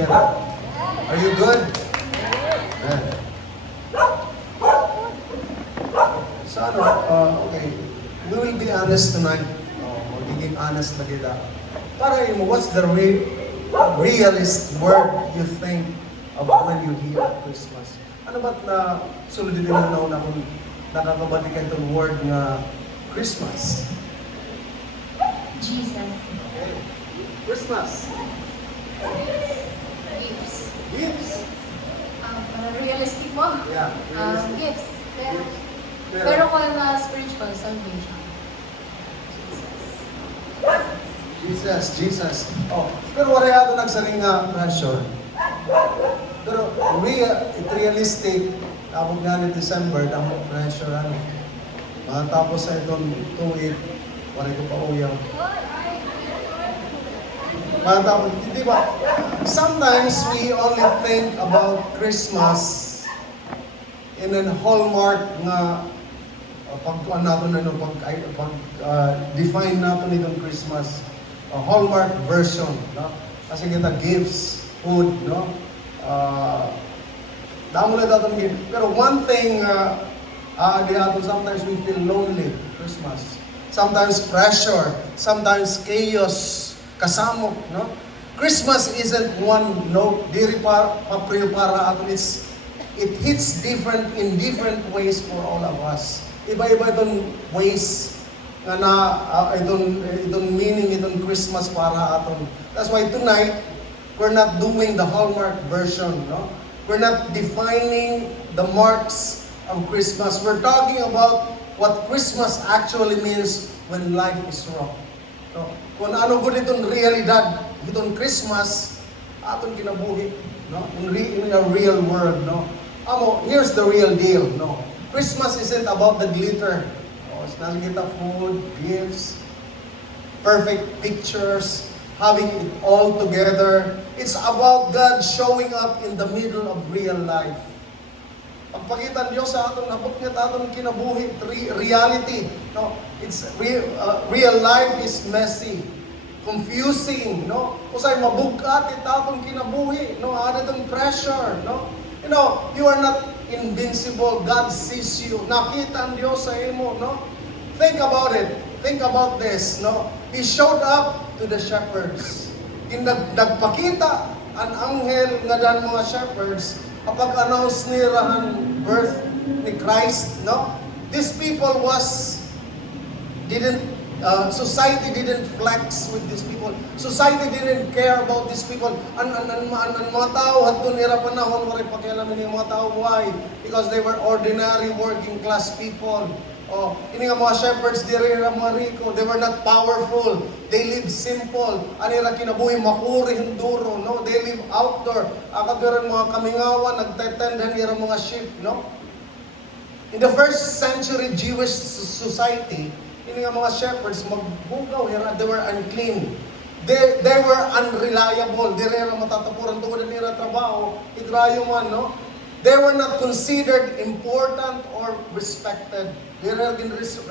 together? Are you good? Amen. So okay. We will be honest tonight. Magiging honest na kita. Para what's the realist word you think of when you hear Christmas? Ano ba't na suludin mo na kung nakakabalikan itong word na Christmas? Jesus. Okay. Christmas. Gifts. Gifts. Para realistic mo? Yeah. Gifts. Pero Pero kung spiritual, salvation. Jesus. Pero wala yato nagsaring nga pressure. Pero realistic, tapos nga ni December, damo pressure, matapos sa itong tuwid, wala ko pa uyaw. Matapos, di ba? Sometimes we only think about Christmas in a hallmark nga pagkuan nato na define nato nitong Christmas, a hallmark version, no? Kasi kita gifts, food, no? Damo na dato gift. Pero one thing, sometimes we feel lonely Christmas. Sometimes pressure, sometimes chaos, kasamok, no? Christmas isn't one note, diri para ato. It hits different in different ways for all of us. Iba-iba itong ways na itong meaning, itong Christmas para aton. That's why tonight, we're not doing the hallmark version, no? We're not defining the marks of Christmas. We're talking about what Christmas actually means when life is wrong. No? Kung ano gud itong realidad, itong Christmas, aton kinabuhi, no? In a real world, no? Here's the real deal, no? Christmas isn't about the glitter. It's not kita food, gifts, perfect pictures, having it all together. It's about God showing up in the middle of real life. Pagpagitan Diyos sa aton, nabot niya aton kinabuhi, reality. No, it's real life is messy, confusing, no? Usay mabugat aton kinabuhi, no? Ada tong pressure, no? You are not invincible. God sees you. Nakita ang Diyos sa imo, no? Think about it. Think about this, no? He showed up to the shepherds. Nagpakita ang anghel nga dan mga shepherds kapag announce nila ang birth ni Christ, no? These people society didn't flex with these people. Society didn't care about these people. Ang mga tao hadto nila panahon wala pakialam ni mga tao. Why? Because they were ordinary working class people. Ini nga mga shepherds diri ra mga riko. They were not powerful. They lived simple. Ani ra kinabuhi makuri hinduro, no? They live outdoor. Akadira mga kamingawan nagtetendan ira mga sheep, no? In the first century Jewish society, ini nga mga shepherds magbugaw, they were unclean. They were unreliable. Di rin matatapuran tungkol na nila trabaho. Itrayo man, no? They were not considered important or respected. Di rin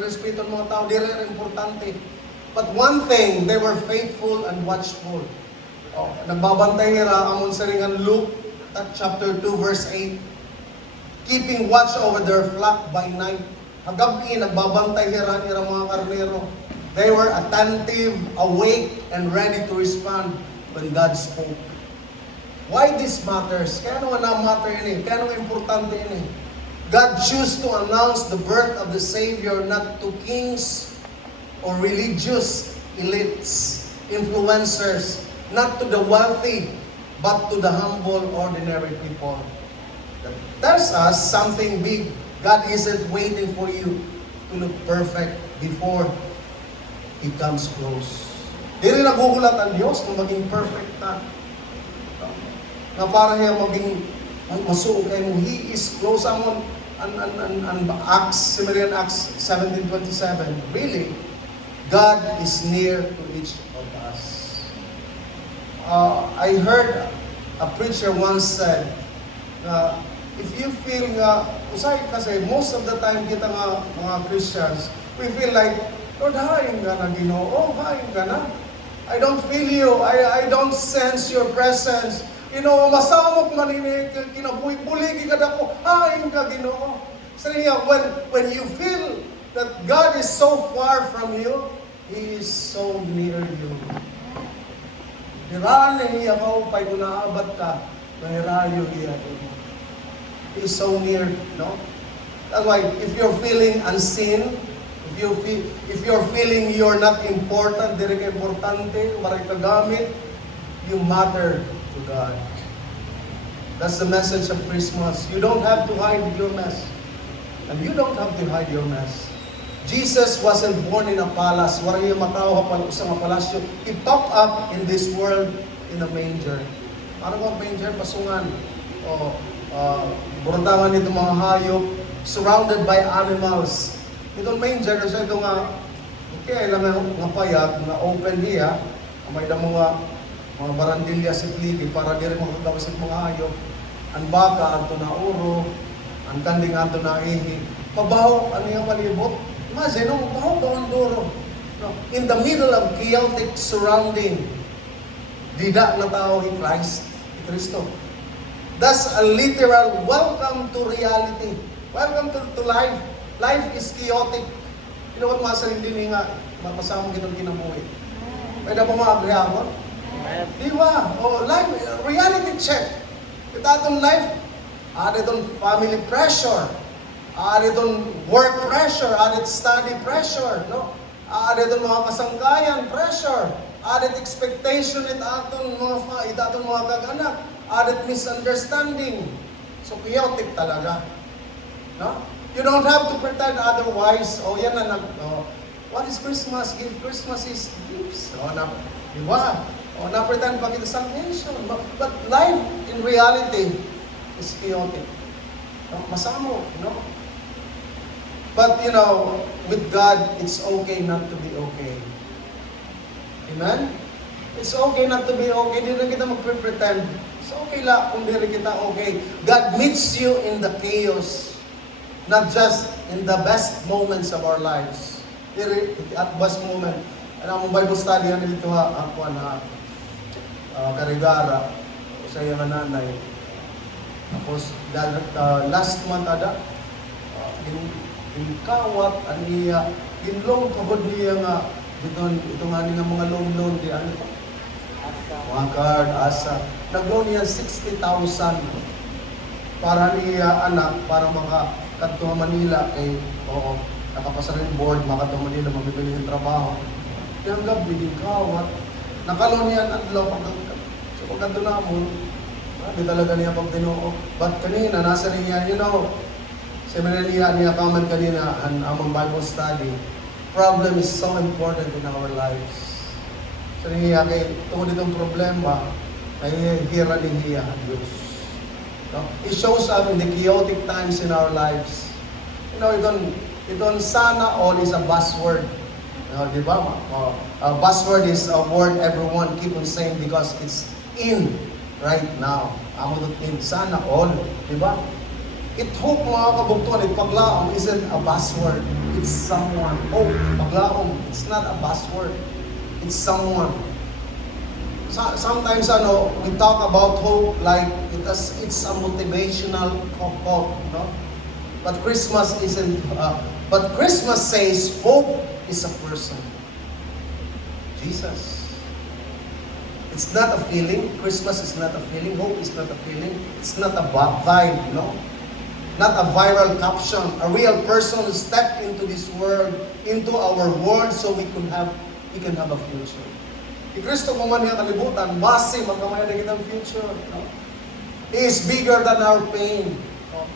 respeto ng mga tao. Di rin importante. But one thing, they were faithful and watchful. Nagbabantay nila amon sa ringan Luke chapter 2 verse 8. Keeping watch over their flock by night. Hagabi, nagbabantay hiran mga karnero. They were attentive, awake, and ready to respond when God spoke. Why this matters? Kaya naman na-matter ini? Kaya naman importante ini? God chose to announce the birth of the Savior not to kings or religious elites, influencers, not to the wealthy, but to the humble, ordinary people. That tells us something big. God isn't waiting for you to look perfect before He comes close. Di rin nagugulat ang Diyos kung maging perfect na. Na para niya maging masuog kayo mo. He is close. Ang Acts 17:27. Really, God is near to each of us. I heard a preacher once said, if you feel nga, usay kasi most of the time kita nga mga Christians, we feel like, Lord, haing ka na Ginoo, haing ka na. I don't feel you. I don't sense your presence. masamok man ini, kinabuhi-buligi ka dako, hain ka Ginoo. So when you feel that God is so far from you, He is so near you. Hiraan niya ka, upay kung naabat ka, mahirayo iya. He is so near, no? That's why, if you're feeling unseen, if you're feeling you're not important, diri ka importante, maray ka gamit, you matter to God. That's the message of Christmas. You don't have to hide your mess. And you don't have to hide your mess. Jesus wasn't born in a palace. Wala yung matao pa sa mga palasyo. He popped up in this world in a manger. Ano ba manger? Pasungan. O buruntangan nito mga hayop, surrounded by animals. Itong manger, kasi ito nga, okay, lang nga payat, na open niya, may na mga barandilya si Pliti para di rin makagawas mga hayop. Ang baka, ato na uro, ang kanding ato na ihi. Mabaho, ano yung palibot? Imagine, mabaho ang duro. No? In the middle of chaotic surrounding, dida na tao ni Christ, ni Kristo. That's a literal welcome to reality. Welcome to life. Life is chaotic. You know what, masaling din nga, mapasamang kitang kinabuhi. Pwede pa mga agrihapon? Di ba? Life, reality check. Kita itong life, itong family pressure, itong work pressure, study pressure, no? Itong mga kasangkayan pressure, expectation itong mga kaganak, misunderstanding. So chaotic talaga. No? You don't have to pretend otherwise. Yan na what is Christmas? Christmas is gifts. Di ba? Na-pretend pa kita sa nation. But life in reality is chaotic. No? Masamo, no? But with God, it's okay not to be okay. Amen? It's okay not to be okay. Di na kita mag-pretend. It's okay lang kung di rin kita okay. God meets you in the chaos. Not just in the best moments of our lives. At best moment. Ang Bible study, dito ako na Karigara, sa iyang nanay. Tapos, last month, kawat, aniya, long pagod niya nga, ito nga nga mga loan, di ano pa? Mga card, asa. Nag-loan niya 60,000 para niya anak, para makakadto Manila, nakapasa rin board, makadto Manila, mabibili ng trabaho. Kaya gabi, kawat, nakaloan niya ang adlaw, so pagkanto na mo, di talaga niya pag tinuo. But kanina, nasa niya, seminary niya comment kanina, among Bible study, problem is so important in our lives. So niya, tungkol itong problema, ay hira din niya ang Diyos. No? It shows up in the chaotic times in our lives. Itong sana all is a buzzword. Di ba? Buzzword is a word everyone keep on saying because it's in right now. Amo in sana all. Di ba? It hope mga kabugtuan, paglaom isn't a buzzword. It's someone. Hope, paglaom. It's not a buzzword. It's someone. Sometimes we talk about hope like it's a motivational quote, no? But Christmas isn't. But Christmas says hope is a person. Jesus. It's not a feeling. Christmas is not a feeling. Hope is not a feeling. It's not a vibe, no? Not a viral caption. A real person who stepped into this world, into our world, so we can have a future. Si Kristo kung man niya kalibutan, massive ang kamay na kitang future. No? He is bigger than our pain. No?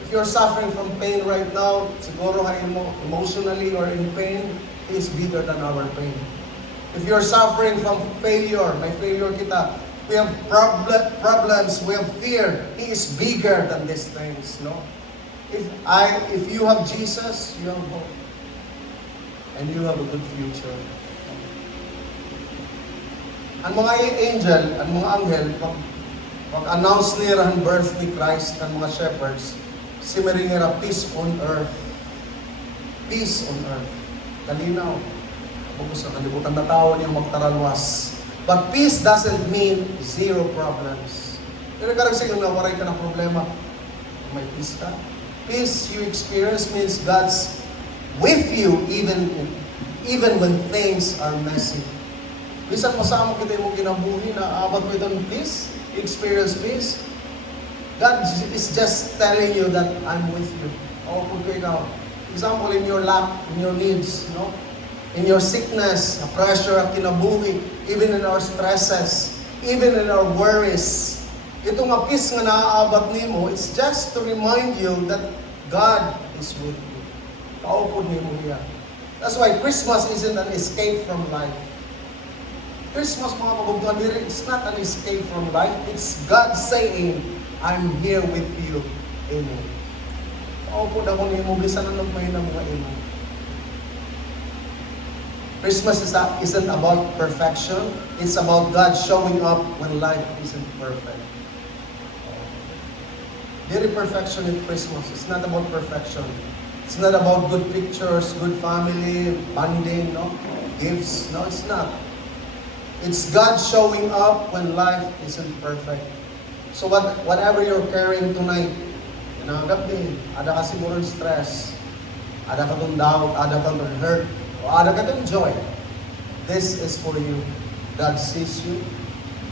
If you're suffering from pain right now, siguro emotionally or in pain, He is bigger than our pain. If you're suffering from failure, may failure kita, we have problems, we have fear, He is bigger than these things. No? If you have Jesus, you have hope. And you have a good future. Ang mga angel, ang mga anghel, pag-announce nila ang birth ni Christ ng mga shepherds, simmeringira peace on earth. Peace on earth. Kalinaw. Pagkos sa kalibutan na tao niyang magtaralwas. But peace doesn't mean zero problems. Pero karang sigang nawaray ka ng problema, may peace ka. Peace you experience means God's with you even when things are messy. Bisan masama kita mo kinabuhi na abot mo itong peace, experience peace. God is just telling you that I'm with you. O kung ikaw, example, in your lack, in your needs, no? In your sickness, a pressure, a kinabuhi, even in our stresses, even in our worries. Ito nga peace nga naaabat nimo, it's just to remind you that God is with you. Kaupod nimo niya. That's why Christmas isn't an escape from life. Christmas, mga kabugtuan, it's not an escape from life. It's God saying, I'm here with you. Amen. Kaupod ako nimo, bisan na nagmahina mga imo. Christmas isn't about perfection. It's about God showing up when life isn't perfect. Very perfection in Christmas. It's not about perfection. It's not about good pictures, good family, bonding, no? Gifts. No, it's not. It's God showing up when life isn't perfect. So whatever you're carrying tonight, gabi, ada ka siguro stress, ada ka tong doubt, ada ka tong hurt, o ada ka tong joy. This is for you. God sees you.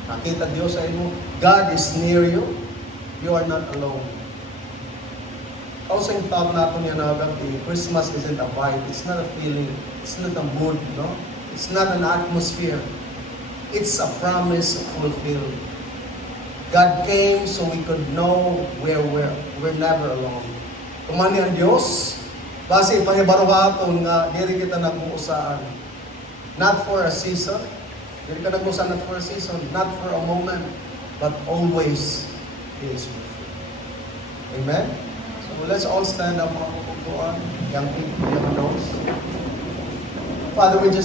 Nakita Diyos sa imo. God is near you. You are not alone. Also yung thought natin yan na Christmas isn't a vibe. It's not a feeling. It's not a mood, no? It's not an atmosphere. It's a promise fulfilled. God came so we could know where we're never alone. Kumani ang Diyos, base ipahibaro aton nga diri kita nagmuusaan. Not for a season. Diri ka nagmuusaan not for a season, not for a moment, but always He is with you. Amen? So let's all stand up mga kapagduan, young people, young adults. Father, we just